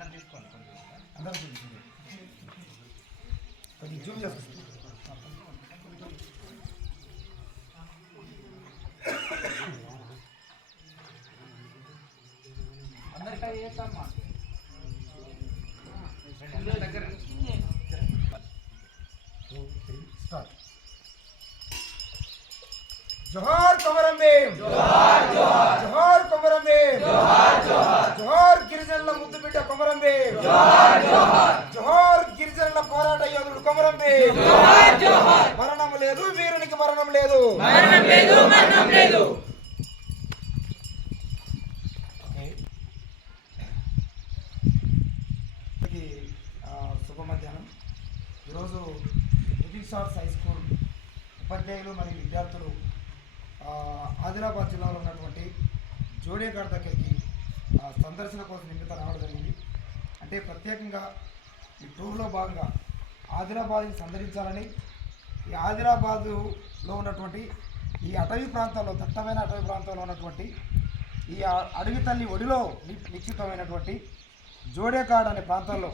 అందరూ చూపించండి. కొంచెం జూమ్ చేసుకోండి అందరికీ చేస్తామ్మా దగ్గర స్టార్ట్ జోహార్ కొమరం భీమ్ జోహార్ జోహార్ జోహార్ కొమరం జోహార్ గిరిజనుల ముద్దు బిడ్డ కొమరంది జోహార్ గిరిజనుల పోరాట యోధుడు కొమరం మరణం లేదు వీరునికి మరణం లేదు! మరణం లేదు శుభ మధ్యాహ్నం ఈరోజు లిటిల్ షార్ట్స్ హై స్కూల్ ఉపాధ్యాయులు మరియు విద్యార్థులు ఆదిలాబాద్ జిల్లాలో ఉన్నటువంటి జోడేఘాట్ దగ్గరికి ఆ, సందర్శన కోసం నిమిత్తం రావడం జరిగింది. అంటే ప్రత్యేకంగా ఈ టూర్లో భాగంగా ఆదిలాబాద్ని సందర్శించాలని ఈ ఆదిలాబాదులో ఉన్నటువంటి ఈ అటవీ ప్రాంతాల్లో దట్టమైన అటవీ ప్రాంతంలో ఉన్నటువంటి ఈ అడవి తల్లి ఒడిలో నిక్షితమైనటువంటి జోడేకాడ్ అనే ప్రాంతంలో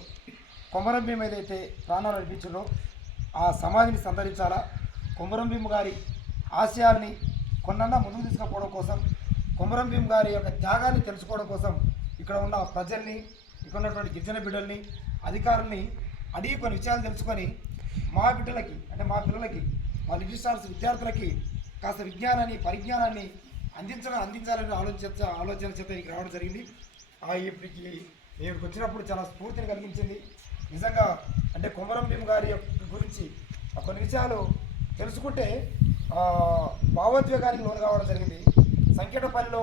కొమరంభీం ఏదైతే ప్రాణాలు అనిపించిందో ఆ సమాధిని సందర్శించాలా. కొమరం భీం గారి ఆశయాల్ని కొన్నన్నా ముందుకు తీసుకుపోవడం కోసం కొమరం భీం గారి యొక్క త్యాగాన్ని తెలుసుకోవడం కోసం ఇక్కడ ఉన్న ప్రజల్ని ఇక్కడ ఉన్నటువంటి గిరిజన బిడ్డల్ని అధికారుల్ని అడిగి కొన్ని విషయాలు తెలుసుకొని మా బిడ్డలకి అంటే మా పిల్లలకి మా లిజిస్టార్స్ విద్యార్థులకి కాస్త విజ్ఞానాన్ని పరిజ్ఞానాన్ని అందించడం అందించాలని ఆలోచించ ఆలోచన చేత ఇక్కడికి రావడం జరిగింది. ఇప్పటికి నేను వచ్చినప్పుడు చాలా స్ఫూర్తిని కలిగించింది. నిజంగా అంటే కొమరం భీమ్ గారి యొక్క గురించి కొన్ని విషయాలు తెలుసుకుంటే భావోద్వేగానికి లోను కావడం జరిగింది. సంకేటపల్లిలో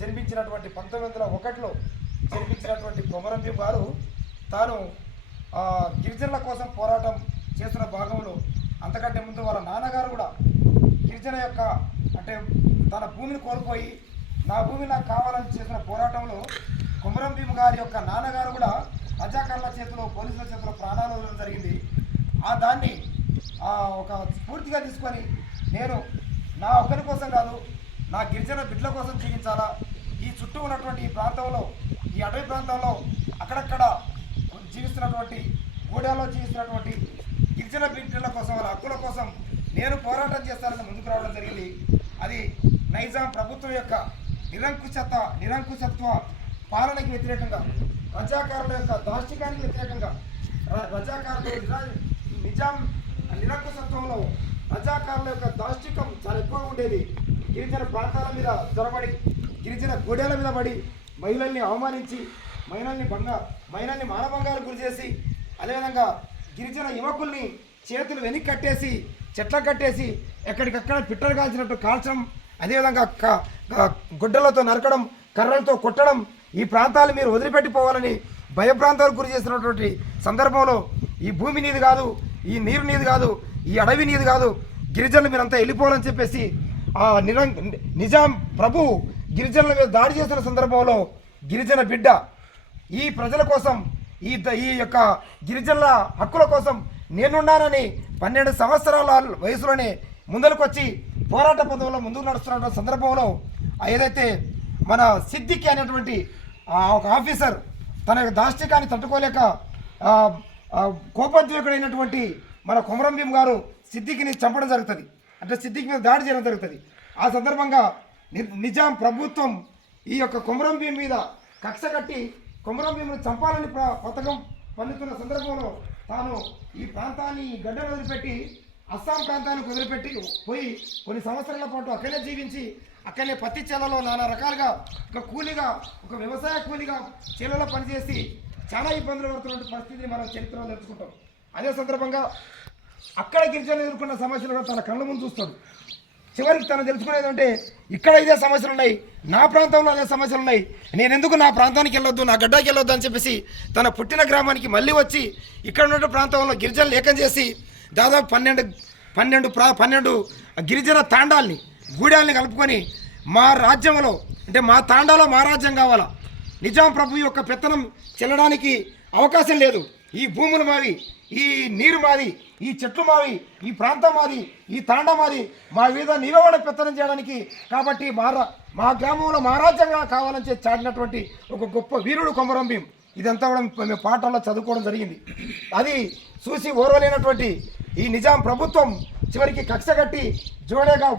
జన్మించినటువంటి పంతొమ్మిది వందల ఒకటిలో జన్మించినటువంటి కొమరం గారు తాను గిరిజనుల కోసం పోరాటం చేస్తున్న భాగంలో అంతకంటే ముందు వాళ్ళ నాన్నగారు కూడా గిరిజన యొక్క అంటే తన భూమిని కోల్పోయి నా భూమి నాకు కావాలని చేసిన పోరాటంలో కుమరం భీమ్ గారి యొక్క నాన్నగారు కూడా రజాకర్ల చేతిలో పోలీసుల చేతిలో ప్రాణాలు వదలడం జరిగింది. ఆ దాన్ని ఒక స్ఫూర్తిగా తీసుకొని నేను నా ఒక్కరి కోసం కాదు నా గిరిజన బిడ్డల కోసం జీవించాలా ఈ చుట్టూ ఉన్నటువంటి ఈ ప్రాంతంలో ఈ అటవీ ప్రాంతంలో అక్కడక్కడ జీవిస్తున్నటువంటి గూడెలో జీవిస్తున్నటువంటి గిరిజన బిడ్డల కోసం వాళ్ళ హక్కుల కోసం నేను పోరాటం చేస్తానని ముందుకు రావడం జరిగింది. అది నైజాం ప్రభుత్వం యొక్క నిరంకుశత నిరంకుశత్వ పాలనకి వ్యతిరేకంగా రజాకారుల యొక్క దాష్టికానికి వ్యతిరేకంగా ర- నిజాం నిరంకుశత్వంలో రజాకారుల యొక్క దాష్టికం చాలా ఎక్కువగా ఉండేది. గిరిజన ప్రాంతాల మీద చొరబడి గిరిజన గూడెల మీద పడి మహిళల్ని అవమానించి మహిళల్ని భంగ మహిళల్ని మానభంగాలు గురి చేసి అదేవిధంగా గిరిజన యువకుల్ని చేతులు వెనక్కి కట్టేసి చెట్ల కట్టేసి ఎక్కడికక్కడ పిట్టలు కాల్చినట్టు కాల్చడం అదేవిధంగా గుడ్డలతో నరకడం కర్రలతో కొట్టడం ఈ ప్రాంతాలు మీరు వదిలిపెట్టిపోవాలని భయప్రాంతాలకు గురి చేసినటువంటి సందర్భంలో ఈ భూమి నీది కాదు ఈ నీరు నీది కాదు ఈ అడవి నీది కాదు గిరిజనులు మీరంతా వెళ్ళిపోవాలని చెప్పేసి ఆ నిరం నిజాం ప్రభు గిరిజనుల మీద దాడి చేసిన సందర్భంలో గిరిజన బిడ్డ ఈ ప్రజల కోసం ఈ ఈ యొక్క గిరిజనుల హక్కుల కోసం నేనున్నానని పన్నెండు సంవత్సరాల వయసులోనే ముందరకొచ్చి పోరాట పదంలో ముందుకు నడుస్తున్న సందర్భంలో ఏదైతే మన సిద్దికి అనేటువంటి ఆ ఒక ఆఫీసర్ తన యొక్క దాష్టికాన్ని తట్టుకోలేక ఆ, కోపోద్వేకుడైనటువంటి మన కొమరం భీమ్ గారు సిద్దికిని చంపడం జరుగుతుంది. అంటే సిద్దికి మీద దాడి చేయడం జరుగుతుంది. ఆ సందర్భంగా ని- నిజాం ప్రభుత్వం ఈ యొక్క కొమరం భీం మీద కక్ష కట్టి కొమరం భీమును చంపాలని ప్ర- పథకం పన్నుతున్న సందర్భంలో తాను ఈ ప్రాంతాన్ని ఈ గడ్డను వదిలిపెట్టి అస్సాం ప్రాంతానికి వదిలిపెట్టి పోయి కొన్ని సంవత్సరాల పాటు అక్కడే జీవించి అక్కడనే పత్తి చేలలో నానా రకాలుగా ఒక కూలీగా ఒక వ్యవసాయ కూలీగా చేలలో పనిచేసి చాలా ఇబ్బందులు పడుతున్న పరిస్థితిని మనం చరిత్రలో తెలుసుకుంటాం అదే సందర్భంగా అక్కడ గిరిజనులు ఎదుర్కొన్న సమస్యలు కూడా తన కళ్ళ ముందు చూస్తాడు. చివరికి తను తెలుసుకునేది అంటే ఇక్కడ ఇదే సమస్యలు ఉన్నాయి నా ప్రాంతంలో అదే సమస్యలు ఉన్నాయి నేను ఎందుకు నా ప్రాంతానికి వెళ్ళొద్దు నా గడ్డకి వెళ్ళొద్దు అని చెప్పేసి తన పుట్టిన గ్రామానికి మళ్ళీ వచ్చి ఇక్కడ ఉన్న ప్రాంతంలో గిరిజనులు ఏకం చేసి దాదాపు పన్నెండు పన్నెండు ప్రా పన్నెండు గిరిజన తాండాల్ని గూడాల్ని కలుపుకొని మా రాజ్యంలో అంటే మా తాండాలో మా రాజ్యం కావాలా? నిజాం ప్రభు యొక్క పెత్తనం చెల్లడానికి అవకాశం లేదు. ఈ భూములు మావి ఈ నీరు మాది ఈ చెట్లు మావి ఈ ప్రాంతం మాది ఈ తాండ మాది. మా మీద నిలవడ పెత్తనం చేయడానికి కాబట్టి మా రా- మా గ్రామంలో మా రాజ్యంగా కావాలని చెప్పి చాటినటువంటి ఒక గొప్ప వీరుడు కొమరం భీం. ఇదంతా కూడా మేము పాఠంలో చదువుకోవడం జరిగింది. అది చూసి ఓర్వలేనటువంటి ఈ నిజాం ప్రభుత్వం చివరికి కక్ష కట్టి జోడేగా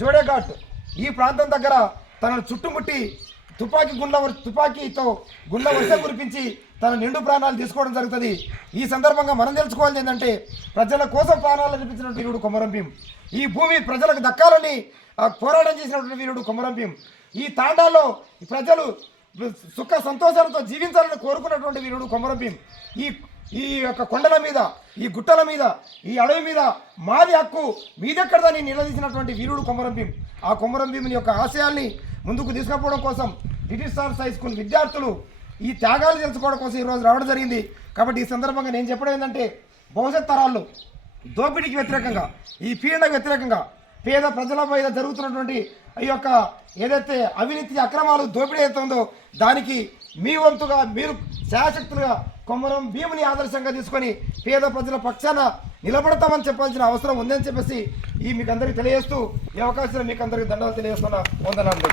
జోడేఘాట్ ఈ ప్రాంతం దగ్గర తనను చుట్టుముట్టి తుపాకీ గుండ్ల తుపాకీతో గుండ్ల వరుస కురిపించి తన నిండు ప్రాణాలు తీసుకోవడం జరుగుతుంది. ఈ సందర్భంగా మనం తెలుసుకోవాలి ఏంటంటే ప్రజల కోసం ప్రాణాలు అర్పించిన వీరుడు కొమరంభీం ఈ భూమి ప్రజలకు దక్కాలని పోరాటం చేసినటువంటి వీరుడు కొమరంభీం ఈ తాండాలో ప్రజలు సుఖ సంతోషాలతో జీవించాలని కోరుకున్నటువంటి వీరుడు కొమరంభీం ఈ ఈ యొక్క కొండల మీద ఈ గుట్టల మీద ఈ అడవి మీద మాది హక్కు మీదెక్కడదని నిలదీసినటువంటి వీరుడు కొమరంభీం ఆ కొమరంభీముని యొక్క ఆశయాల్ని ముందుకు తీసుకుపోవడం కోసం బ్రిటిష్ సార్స్ హై స్కూల్ విద్యార్థులు ఈ త్యాగాలు తెలుసుకోవడం కోసం ఈరోజు రావడం జరిగింది. కాబట్టి ఈ సందర్భంగా నేను చెప్పడం ఏంటంటే భవిష్యత్ తరాల్లో దోపిడీకి వ్యతిరేకంగా ఈ పీడనకు వ్యతిరేకంగా పేద ప్రజల మీద జరుగుతున్నటువంటి ఈ యొక్క ఏదైతే అవినీతి అక్రమాలు దోపిడీ అయితే ఉందో దానికి మీ వంతుగా మీరు శాశక్తులుగా కొమ్మరం భీముని ఆదర్శంగా తీసుకొని పేద ప్రజల పక్షాన నిలబడతామని చెప్పాల్సిన అవసరం ఉందని చెప్పేసి ఈ మీకు అందరికీ తెలియజేస్తూ ఈ అవకాశం మీకు అందరికీ దండాలు తెలియజేస్తున్నా. వందనాలు.